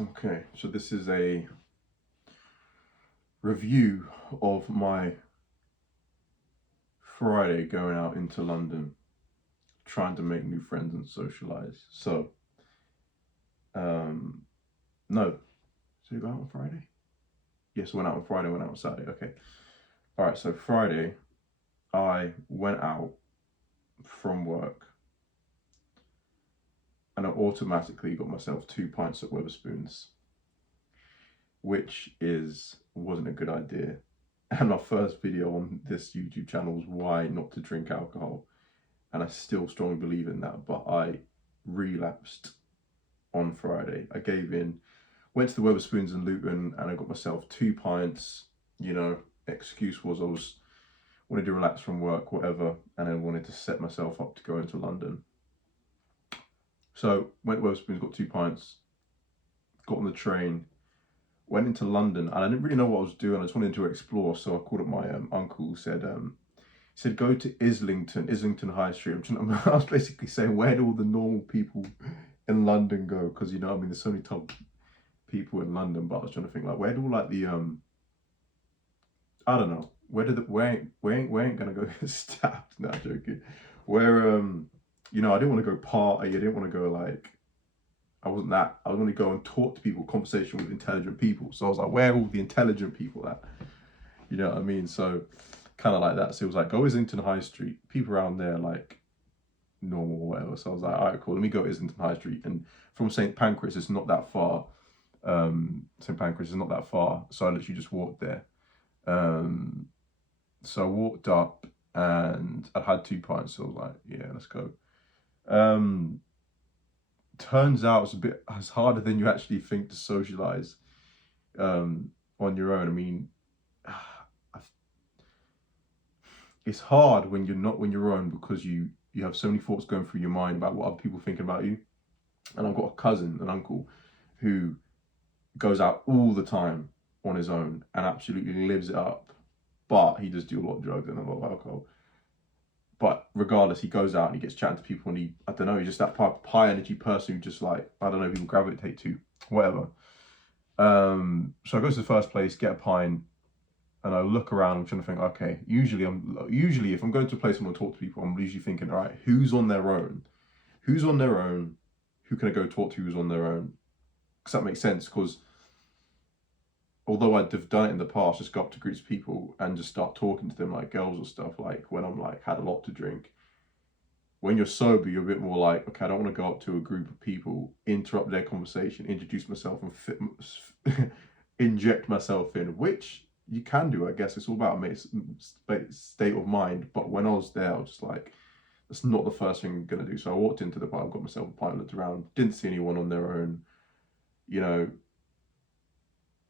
Okay, so this is a review of my Friday going out into London, trying to make new friends and socialize. So, um, no, did we go out on Friday? Yes, went out on Friday, went out on Saturday. Okay. All right, so Friday, I went out from work and I automatically got myself 2 pints at Wetherspoons, which wasn't a good idea. And my first video on this YouTube channel was why not to drink alcohol. And I still strongly believe in that, but I relapsed on Friday. I gave in, went to the Wetherspoons in Luton, and I got myself 2 pints. Excuse was I wanted to relax from work, whatever, and I wanted to set myself up to go into London. So went to Wetherspoons, got 2 pints, got on the train, went into London, and I didn't really know what I was doing. I just wanted to explore, so I called up my uncle, said go to Islington High Street. I was basically saying, where do all the normal people in London go? Because there's so many top people in London, but I was trying to think like, where do like the I don't know, where ain't gonna go get stabbed? No, I'm joking. Where I didn't want to go party. I didn't want to go like. I wasn't that. I was going to go and talk to people, conversation with intelligent people. So I was like, where are all the intelligent people at? You know what I mean? So kind of like that. So it was like, go Islington High Street. People around there like normal or whatever. So I was like, all right, cool. Let me go to Islington High Street. And from St. Pancras, it's not that far. St. Pancras is not that far. So I literally just walked there. So I walked up and I had 2 pints. So I was like, yeah, let's go. Turns out it's harder than you actually think to socialize on your own. I mean, it's hard when you're on because you have so many thoughts going through your mind about what other people thinking about you. And I've got a cousin, an uncle, who goes out all the time on his own and absolutely lives it up. But he does do a lot of drugs and a lot of alcohol. But regardless, he goes out and he gets chatting to people, and I don't know, he's just that high energy person who just like, I don't know, people gravitate to, whatever. So I go to the first place, get a pint, and I look around. I'm trying to think, okay, usually if I'm going to a place and I want to talk to people, I'm usually thinking, all right, who's on their own? Who's on their own? Who can I go talk to who's on their own? Because that makes sense, because although I'd have done it in the past, just go up to groups of people and just start talking to them like girls or stuff, like when I'm like had a lot to drink. When you're sober, you're a bit more like, okay, I don't want to go up to a group of people, interrupt their conversation, introduce myself and inject myself in, which you can do, I guess. It's all about a state of mind. But when I was there, I was just like, that's not the first thing I'm going to do. So I walked into the bar, got myself a pint, looked around, didn't see anyone on their own,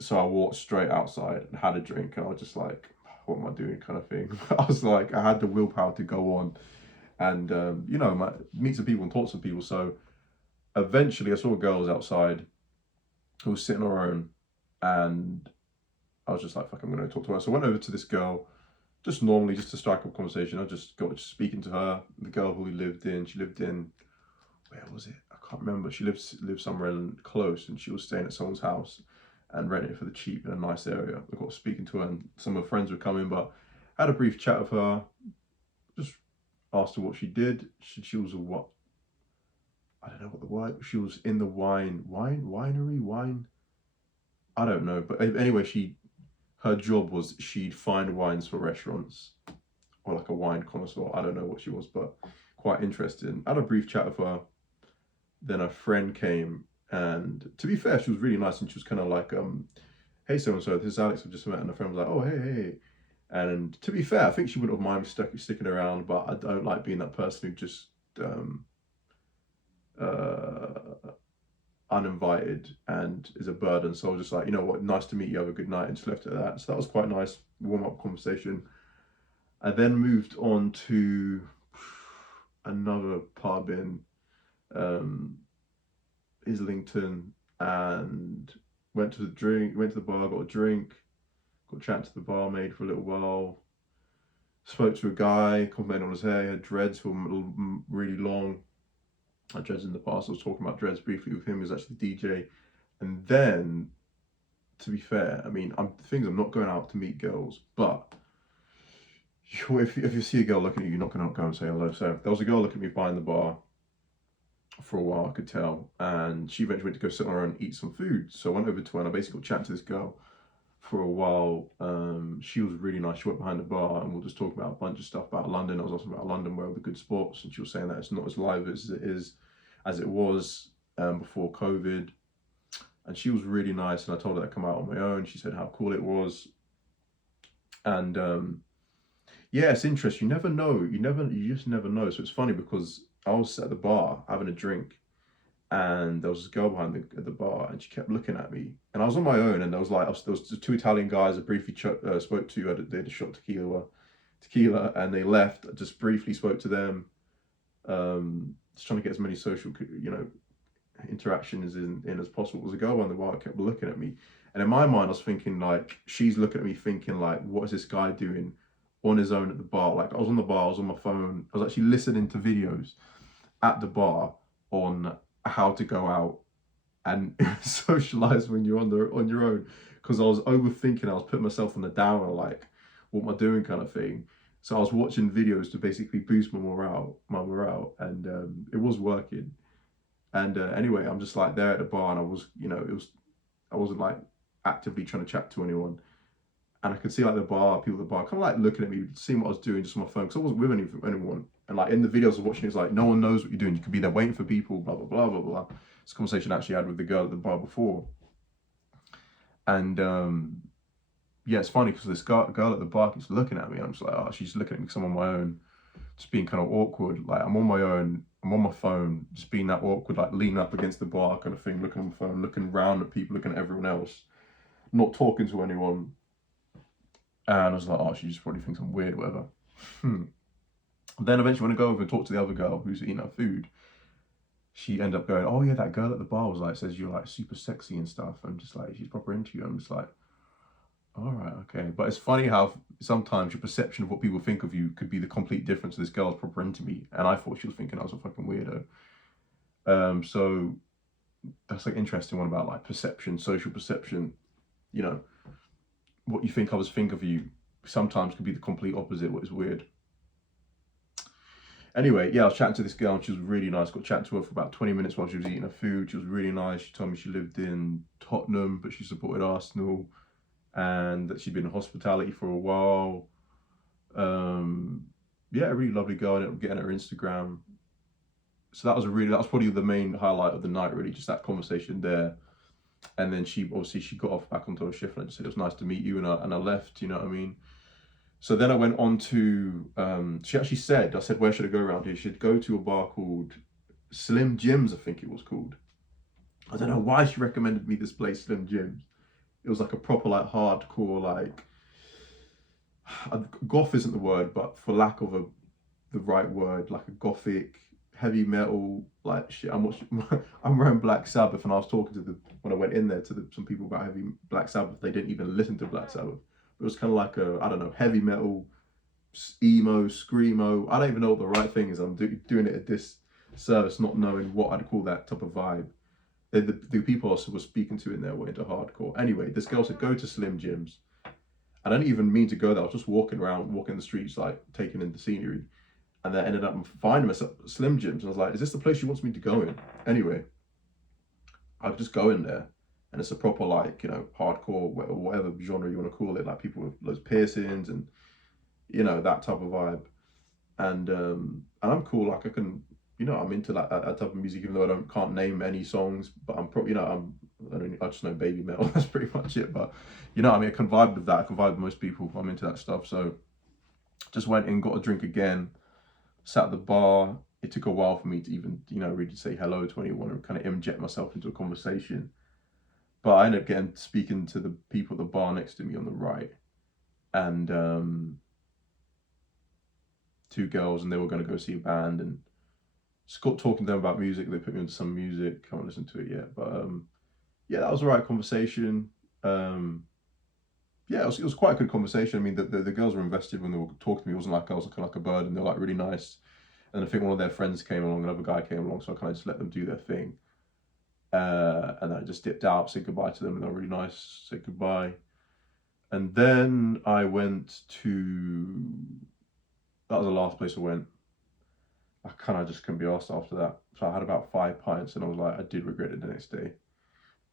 so I walked straight outside and had a drink, and I was just like, what am I doing kind of thing. I was like, I had the willpower to go on and, meet some people and talk to some people. So eventually I saw girls outside who was sitting on her own, and I was just like, fuck, I'm going to talk to her. So I went over to this girl, just normally, just to strike up a conversation. I just got speaking to her, the girl who she lived in, where was it? I can't remember. She lived somewhere close, and she was staying at someone's house and renting it for the cheap in a nice area. I got speaking to her, and some of her friends were coming, but I had a brief chat with her, just asked her what she did. She was what? I don't know what the word. She was in the winery. I don't know, but anyway, her job was she'd find wines for restaurants, or like a wine connoisseur. I don't know what she was, but quite interesting. I had a brief chat with her. Then a friend came, and to be fair, she was really nice, and she was kind of like, hey, so-and-so, this is Alex, I've just met. And the friend was like, oh, hey. And to be fair, I think she wouldn't have minded sticking around, but I don't like being that person who just uninvited and is a burden. So I was just like, you know what, nice to meet you, have a good night, and just left it at that. So that was quite nice, warm-up conversation. I then moved on to another pub in Islington, and went to the bar, got a drink, got chatting to the barmaid for a little while, spoke to a guy, complimented on his hair. He had dreads for really long. I had dreads in the past. I was talking about dreads briefly with him. He was actually the DJ And then, to be fair, I mean, I'm not going out to meet girls, but if you see a girl looking at you, you're not going to go and say hello. So there was a girl looking at me behind the bar for a while, I could tell, and she eventually went to go sit on her own and eat some food. So I went over to her and I basically got chatting to this girl for a while. She was really nice. She went behind the bar and we were just talking about a bunch of stuff about London. I was asking about London, where are the good spots, and she was saying that it's not as live as it was before COVID. And she was really nice, and I told her to come out on my own. She said how cool it was. And yeah, it's interesting. You never know. You just never know. So it's funny because I was at the bar having a drink, and there was this girl behind the bar, and she kept looking at me. And I was on my own, and there was two Italian guys I briefly spoke to. They had a shot tequila, and they left. I just briefly spoke to them, just trying to get as many social, interactions in as possible. There was a girl behind the bar that kept looking at me, and in my mind, I was thinking like, she's looking at me, thinking like, what is this guy doing on his own at the bar? Like, I was on the bar, I was on my phone, I was actually listening to videos at the bar on how to go out and socialize when you're on your own, because I was overthinking. I was putting myself on the downer, like, what am I doing, kind of thing. So I was watching videos to basically boost my morale, and it was working. And anyway, I'm just like there at the bar, and I wasn't like actively trying to chat to anyone, and I could see like people at the bar kind of like looking at me, seeing what I was doing just on my phone, because I wasn't with anyone. And like in the videos I was watching, it's like, no one knows what you're doing. You could be there waiting for people, blah, blah, blah, blah, blah. This conversation I actually had with the girl at the bar before. And yeah, it's funny because this girl at the bar keeps looking at me, and I'm just like, oh, she's looking at me because I'm on my own, just being kind of awkward. Like, I'm on my own, I'm on my phone, just being that awkward, like leaning up against the bar kind of thing, looking on my phone, looking around at people, looking at everyone else, not talking to anyone. And I was like, oh, she just probably thinks I'm weird, whatever. Then eventually when I go over and talk to the other girl who's eating her food, she ended up going, oh yeah, that girl at the bar was like, says you're like super sexy and stuff. I'm just like, she's proper into you. I'm just like, all right, okay. But it's funny how sometimes your perception of what people think of you could be the complete difference. This girl's proper into me, and I thought she was thinking I was a fucking weirdo. So that's like interesting one about like perception, social perception. What you think others think of you sometimes could be the complete opposite, what is weird. Anyway, yeah, I was chatting to this girl, and she was really nice. Got chatting to her for about 20 minutes while she was eating her food. She was really nice. She told me she lived in Tottenham, but she supported Arsenal, and that she'd been in hospitality for a while. Yeah, a really lovely girl. I ended up getting her Instagram. So that was probably the main highlight of the night, really, just that conversation there. And then she got off back onto her shift, and I just said, it was nice to meet you, and I left, you know what I mean? So then I went on to, she actually said, I said, where should I go around here? She should go to a bar called Slim Jim's, I think it was called. I don't know why she recommended me this place, Slim Jim's. It was like a proper, like, hardcore, like, goth isn't the word, but for lack of the right word, like a gothic, heavy metal, like shit. I'm wearing Black Sabbath, and I was talking to when I went in there to some people about heavy Black Sabbath. They didn't even listen to Black Sabbath. It was kind of like I don't know, heavy metal, emo, screamo. I don't even know what the right thing is. I'm doing it at this service, not knowing what I'd call that type of vibe. The people I was speaking to in there were into hardcore. Anyway, this girl said, go to Slim Jim's. I didn't even mean to go there. I was just walking the streets, like taking in the scenery. And then ended up finding myself Slim Jim's. And I was like, is this the place she wants me to go in? Anyway, I just go in there. And it's a proper, like, hardcore, whatever genre you want to call it, like people with those piercings and, that type of vibe. And I'm cool, like I can, I'm into that type of music, even though I can't name any songs, but I'm probably, I just know baby metal, that's pretty much it. But, I can vibe with that, I can vibe with most people, I'm into that stuff. So just went in, got a drink again, sat at the bar. It took a while for me to even, really say hello to anyone and kind of inject myself into a conversation. But I ended up speaking to the people at the bar next to me on the right, and two girls, and they were going to go see a band, and just got talking to them about music. They put me into some music. I haven't listened to it yet, but yeah, that was a right conversation. Yeah, it was quite a good conversation. I mean, the girls were invested when they were talking to me. It wasn't like I was kind of like a bird, and they were like really nice. And I think one of their friends came along, another guy came along, so I kind of just let them do their thing. And I just dipped out, said goodbye to them, and they were really nice, said goodbye. And then I went to, that was the last place I went. I kind of just couldn't be asked after that. So I had about 5 pints, and I was like, I did regret it the next day.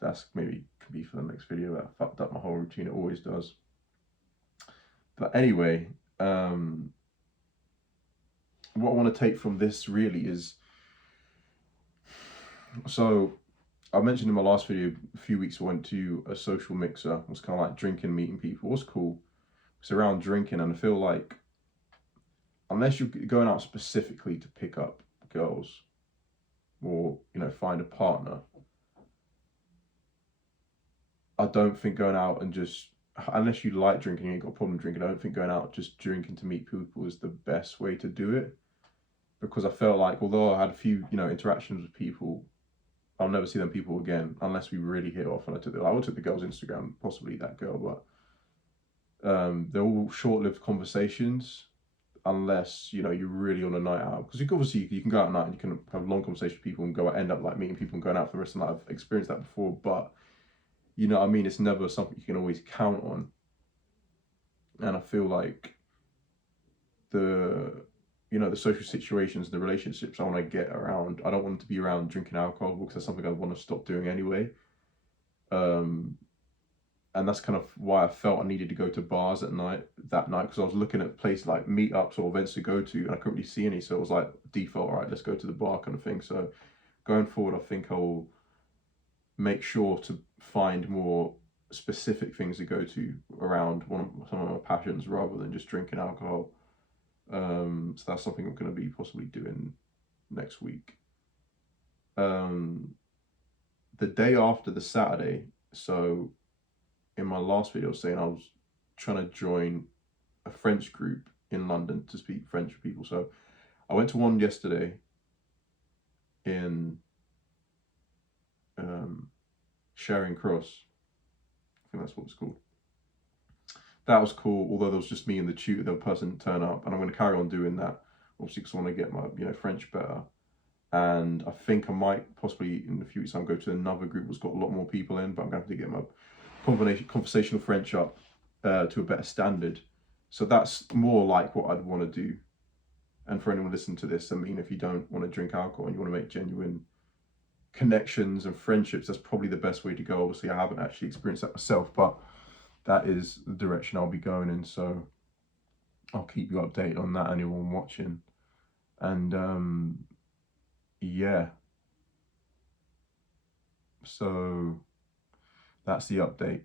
That's maybe could be for the next video. That fucked up my whole routine. It always does. But anyway, what I want to take from this really is, so I mentioned in my last video a few weeks I went to a social mixer. It was kind of like drinking, meeting people. It was cool. It's around drinking, and I feel like unless you're going out specifically to pick up girls or, you know, find a partner, I don't think going out and just, unless you like drinking and you've got a problem drinking, I don't think going out just drinking to meet people is the best way to do it. Because I felt like, although I had a few, you know, interactions with people, I'll never see them people again unless we really hit off. And I would take the girl's Instagram, possibly that girl, but they're all short-lived conversations unless, you know, you're really on a night out. Because obviously you can go out at night and you can have long conversations with people and go end up like meeting people and going out for the rest of the night. I've experienced that before, but you know what I mean? It's never something you can always count on. And I feel like the, you know, the social situations, the relationships I want to get around, I don't want to be around drinking alcohol because that's something I want to stop doing anyway. And that's kind of why I felt I needed to go to bars at night, that night, because I was looking at places like meetups or events to go to, and I couldn't really see any. So it was like default, all right, let's go to the bar kind of thing. So going forward, I think I'll make sure to find more specific things to go to around some of my passions rather than just drinking alcohol. So that's something I'm going to be possibly doing next week. The day after the Saturday, so in my last video I was saying I was trying to join a French group in London to speak French with people. So I went to one yesterday in Charing Cross. I think that's what it's called. That was cool, although there was just me and the tutor, the person didn't turn up, and I'm going to carry on doing that, obviously, because I want to get my, you know, French better. And I think I might possibly in the future time go to another group that's got a lot more people in, but I'm going to have to get my conversational French up to a better standard. So that's more like what I'd want to do. And for anyone listening to this, I mean, if you don't want to drink alcohol and you want to make genuine connections and friendships, that's probably the best way to go. Obviously, I haven't actually experienced that myself, but that is the direction I'll be going in. So I'll keep you updated on that, anyone watching. And yeah, so that's the update.